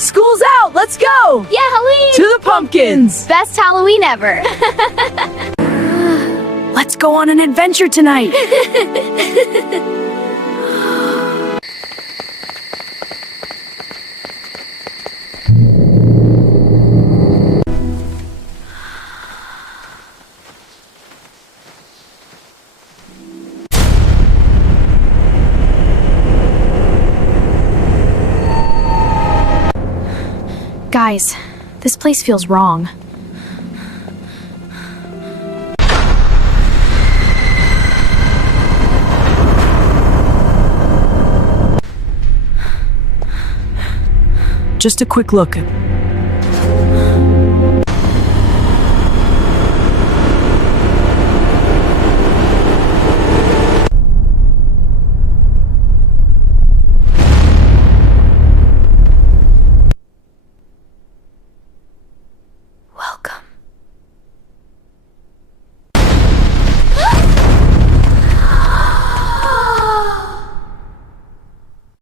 School's out! Let's go! Yeah, Halloween! To the pumpkins! Best Halloween ever! Let's go on an adventure tonight! Guys, this place feels wrong. Just a quick look.